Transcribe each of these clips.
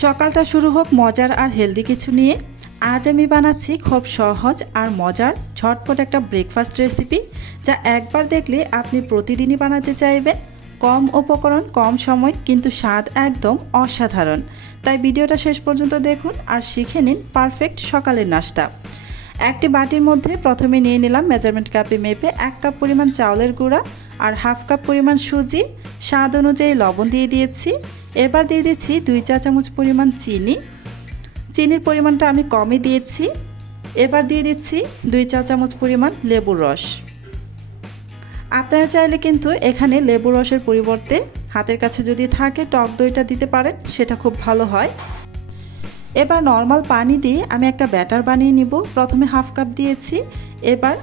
সকালটা শুরু হোক মজার আর হেলদি কিছু নিয়ে। আজ আমি বানাচ্ছি খুব সহজ আর মজার ঝটপট একটা ব্রেকফাস্ট রেসিপি, যা একবার দেখলে আপনি প্রতিদিনই বানাতে চাইবেন। কম উপকরণ, কম সময়, কিন্তু স্বাদ একদম অসাধারণ। তাই ভিডিওটা শেষ পর্যন্ত দেখুন আর শিখে নিন পারফেক্ট সকালের নাস্তা। একটি বাটির মধ্যে প্রথমে নিয়ে নিলাম মেজারমেন্ট কাপে মেপে 1 কাপ পরিমাণ চাউলের গুঁড়া আর হাফ কাপ পরিমাণ সুজি। স্বাদ অনুযায়ী লবণ দিয়ে দিয়েছি। এবার দিয়ে দিচ্ছি 2 চা চামচ পরিমাণ চিনি। চিনির পরিমাণটা আমি কমই দিয়েছি। এবার দিয়ে দিচ্ছি 2 চা চামচ পরিমাণ লেবুর রস। আপনারা চাইলে কিন্তু এখানে লেবুর রসের পরিবর্তে হাতের কাছে যদি থাকে টক দইটা দিতে পারেন, সেটা খুব ভালো হয়। এবার নর্মাল পানি দিয়ে আমি একটা ব্যাটার বানিয়ে নিব। প্রথমে হাফ কাপ দিয়েছি, এবার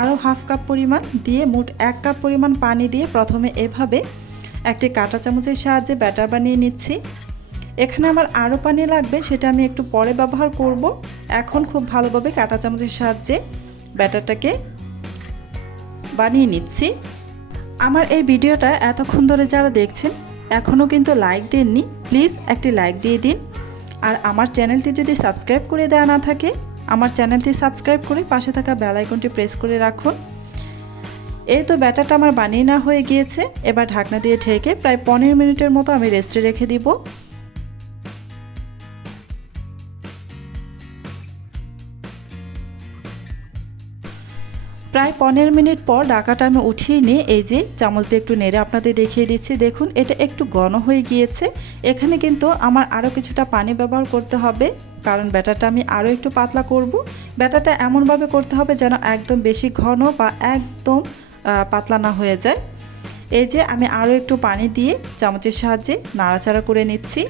আরও হাফ কাপ পরিমাণ দিয়ে মোট 1 কাপ পরিমাণ পানি দিয়ে প্রথমে এভাবে একটি কাঁটা চামচের সাহায্যে ব্যাটার বানিয়ে নিচ্ছি। এখানে আমার আরও পানি লাগবে, সেটা আমি একটু পরে ব্যবহার করব। এখন খুব ভালোভাবে কাঁটা চামচের সাহায্যে ব্যাটারটাকে বানিয়ে নিচ্ছি। আমার এই ভিডিওটা এতক্ষণ ধরে যারা দেখছেন এখনও কিন্তু লাইক দেননি, প্লিজ একটি লাইক দিয়ে দিন। আর আমার চ্যানেলটি যদি সাবস্ক্রাইব করে দেওয়া না থাকে, আমার চ্যানেলটি সাবস্ক্রাইব করে পাশে থাকা বেল আইকনটি প্রেস করে রাখুন। এই তো ব্যাটারটা আমার বানিয়ে না হয়ে গিয়েছে। এবার ঢাকনা দিয়ে ঢেকে প্রায় 15 মিনিটের মতো আমি রেস্টে রেখে দিব। প্রায় 15 মিনিট পর ঢাকাটা আমি উঠিয়ে নিয়ে এই যে চামচ দিয়ে একটু নেড়ে আপনাদের দেখিয়ে দিচ্ছি। দেখুন এটা একটু ঘন হয়ে গিয়েছে। এখানে কিন্তু আমার আরও কিছুটা পানি ব্যবহার করতে হবে, কারণ ব্যাটারটা আমি আরও একটু পাতলা করব। ব্যাটারটা এমনভাবে করতে হবে যেন একদম বেশি ঘন বা একদম পাতলা না হয়ে যায়। এই যে আমি আরও একটু পানি দিয়ে চামচের সাহায্যে নাড়াচাড়া করে নিচ্ছি।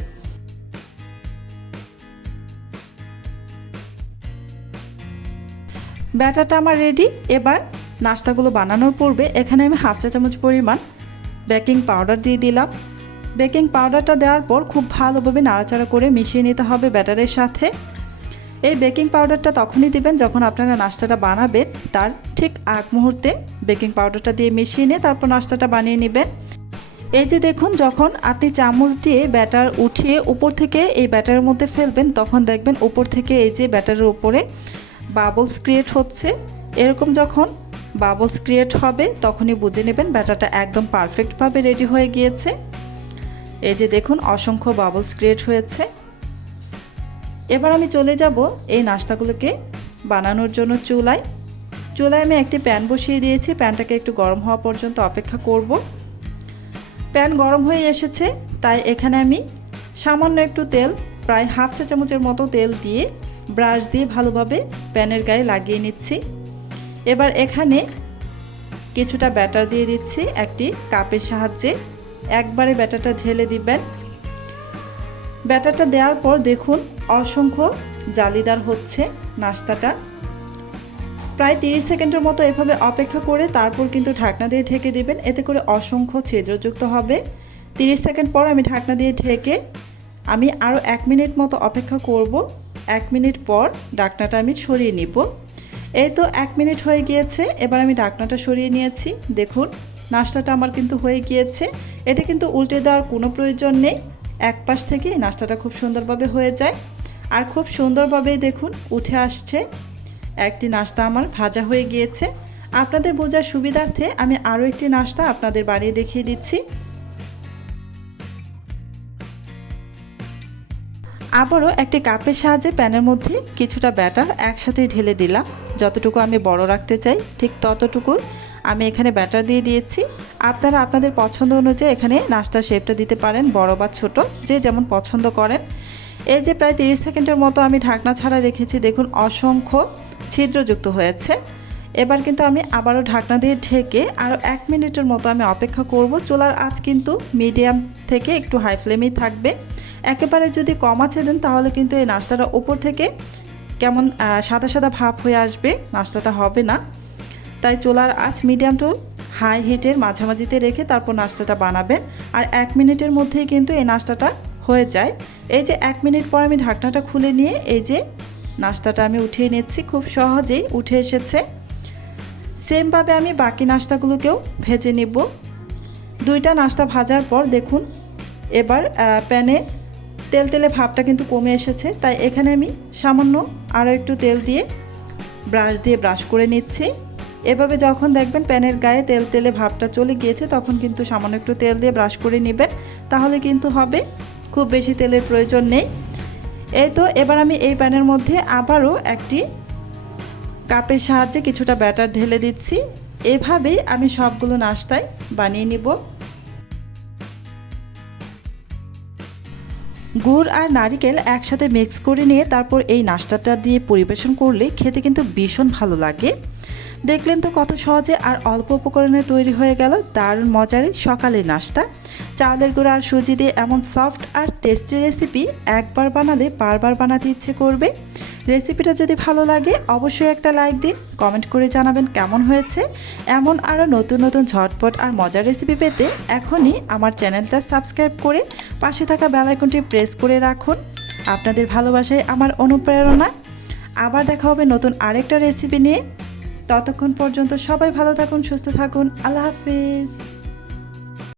ব্যাটারটা আমার রেডি। এবার নাস্তাগুলো বানানোর পূর্বে এখানে আমি হাফ চা চামচ পরিমাণ বেকিং পাউডার দিয়ে দিলাম। বেকিং পাউডারটা দেওয়ার পর খুব ভালোভাবে নাড়াচাড়া করে মিশিয়ে নিতে হবে ব্যাটারের সাথে। এই বেকিং পাউডারটা তখনই দিবেন যখন আপনারা নাস্তাটা বানাবেন, তার ঠিক আগ মুহূর্তে বেকিং পাউডারটা দিয়ে মিশিয়ে নিয়ে তারপর নাস্তাটা বানিয়ে নেবেন। এই যে দেখুন, যখন আপনি চামচ দিয়ে ব্যাটার উঠিয়ে উপর থেকে এই ব্যাটারের মধ্যে ফেলবেন, তখন দেখবেন উপর থেকে এই যে ব্যাটারের উপরে বাবলস ক্রিয়েট হচ্ছে। এরকম যখন বাবলস ক্রিয়েট হবে তখনই বুঝে নেবেন ব্যাটারটা একদম পারফেক্টভাবে রেডি হয়ে গিয়েছে। এই যে দেখুন অসংখ্য বাবলস ক্রিয়েট হয়েছে। এবার আমি চলে যাব এই নাস্তাগুলোকে বানানোর জন্য চুলায় আমি একটি প্যান বসিয়ে দিয়েছি। প্যানটাকে একটু গরম হওয়া পর্যন্ত অপেক্ষা করব। প্যান গরম হয়ে এসেছে, তাই এখানে আমি সামান্য একটু তেল, প্রায় হাফ চা চামচের মতো তেল দিয়ে ব্রাশ দিয়ে ভালোভাবে প্যানের গায়ে লাগিয়ে নিচ্ছি। এবার এখানে কিছুটা ব্যাটার দিয়ে দিচ্ছি একটি কাপের সাহায্যে। একবারে ব্যাটারটা ঢেলে দিবেন। ব্যাটারটা দেওয়ার পর দেখুন অসংখ্য জালিদার হচ্ছে নাস্তাটা। প্রায় 30 সেকেন্ডের মতো এভাবে অপেক্ষা করে তারপর কিন্তু ঢাকনা দিয়ে ঢেকে দিবেন, এতে করে অসংখ্য ছিদ্রযুক্ত হবে। 30 সেকেন্ড পর আমি ঢাকনা দিয়ে ঢেকে আমি আরও 1 মিনিট মতো অপেক্ষা করব। 1 মিনিট পর ঢাকনাটা আমি সরিয়ে নিব। এই তো 1 মিনিট হয়ে গিয়েছে। এবার আমি ঢাকনাটা সরিয়ে নিয়েছি। দেখুন নাস্তাটা আমার কিন্তু হয়ে গিয়েছে। এটা কিন্তু উল্টে দেওয়ার কোনো প্রয়োজন নেই। এক পাশ থেকেই নাস্তাটা খুব সুন্দরভাবে হয়ে যায় আর খুব সুন্দরভাবেই দেখুন উঠে আসছে। একটি নাস্তা আমার ভাজা হয়ে গিয়েছে। আপনাদের বোঝার সুবিধার্থে আমি আরও একটি নাস্তা আপনাদের বানিয়ে দেখিয়ে দিচ্ছি। আবারও একটি কাপের সাহায্যে প্যানের মধ্যে কিছুটা ব্যাটার একসাথে ঢেলে দিলাম। যতটুকু আমি বড় রাখতে চাই ঠিক ততটুকু আমি এখানে ব্যাটার দিয়ে দিয়েছি। আপনারা আপনাদের পছন্দ অনুযায়ী এখানে নাস্তার শেপটা দিতে পারেন, বড় বা ছোট, যে যেমন পছন্দ করেন। এই যে প্রায় 30 সেকেন্ডের মতো আমি ঢাকনা ছাড়া রেখেছি। দেখুন অসংখ্য ছিদ্রযুক্ত হয়েছে। এবার কিন্তু আমি আবারও ঢাকনা দিয়ে ঢেকে আরও 1 মিনিটের মতো আমি অপেক্ষা করব। চুলার আঁচ কিন্তু মিডিয়াম থেকে একটু হাই ফ্লেমেই থাকবে। একেবারে যদি কম আঁচে দেন তাহলে কিন্তু এই নাস্তাটা উপর থেকে কেমন সাদা সাদা ভাব হয়ে আসবে, নাস্তাটা হবে না। তাই চুলার আঁচ মিডিয়াম টু হাই হিটের মাঝামাঝিতে রেখে তারপর নাস্তাটা বানাবেন। আর 1 মিনিটের মধ্যেই কিন্তু এই নাস্তাটা হয়ে যায়। এই যে 1 মিনিট পর আমি ঢাকনাটা খুলে নিয়ে এই যে নাস্তাটা আমি উঠিয়ে নিচ্ছি। খুব সহজেই উঠে এসেছে। সেমভাবে আমি বাকি নাস্তাগুলোকেও ভেজে নিব। 2টা নাস্তা ভাজার পর দেখুন এবার প্যানে তেলতেলে ভাবটা কিন্তু কমে এসেছে, তাই এখানে আমি সামান্য আরও একটু তেল দিয়ে ব্রাশ দিয়ে ব্রাশ করে নিচ্ছি। এভাবে যখন দেখবেন প্যানের গায়ে তেলতেলে ভাবটা চলে গিয়েছে তখন কিন্তু সামান্য একটু তেল দিয়ে ব্রাশ করে নেবেন, তাহলে কিন্তু হবে। খুব বেশি তেলের প্রয়োজন নেই। এই তো এবার আমি এই প্যানের মধ্যে আবারও একটি কাপের সাহায্যে কিছুটা ব্যাটার ঢেলে দিচ্ছি। এভাবেই আমি সবগুলো নাস্তায় বানিয়ে নিব। গুড় আর নারকেল একসাথে মিক্স করে নিয়ে তারপর এই নাস্তাটা দিয়ে পরিবেশন করলে খেতে কিন্তু ভীষণ ভালো লাগে। দেখলেন তো কত সহজে আর অল্প উপকরণে তৈরি হয়ে গেল দারুণ মজার সকালের নাস্তা। চালের গুঁড়ো আর সুজি দিয়ে এমন সফট আর টেস্টি রেসিপি একবার বানালে বারবার বানাতে ইচ্ছে করবে। রেসিপিটা যদি ভালো লাগে অবশ্যই একটা লাইক দিন, কমেন্ট করে জানাবেন কেমন হয়েছে। এমন আরও নতুন নতুন ঝটপট আর মজার রেসিপি পেতে এখনই আমার চ্যানেলটা সাবস্ক্রাইব করে পাশে থাকা বেল আইকনটি প্রেস করে রাখুন। আপনাদের ভালোবাসায় আমার অনুপ্রেরণা। আবার দেখা হবে নতুন আরেকটা রেসিপি নিয়ে। ততক্ষণ পর্যন্ত সবাই ভালো থাকুন, সুস্থ থাকুন। আল্লাহ হাফিজ।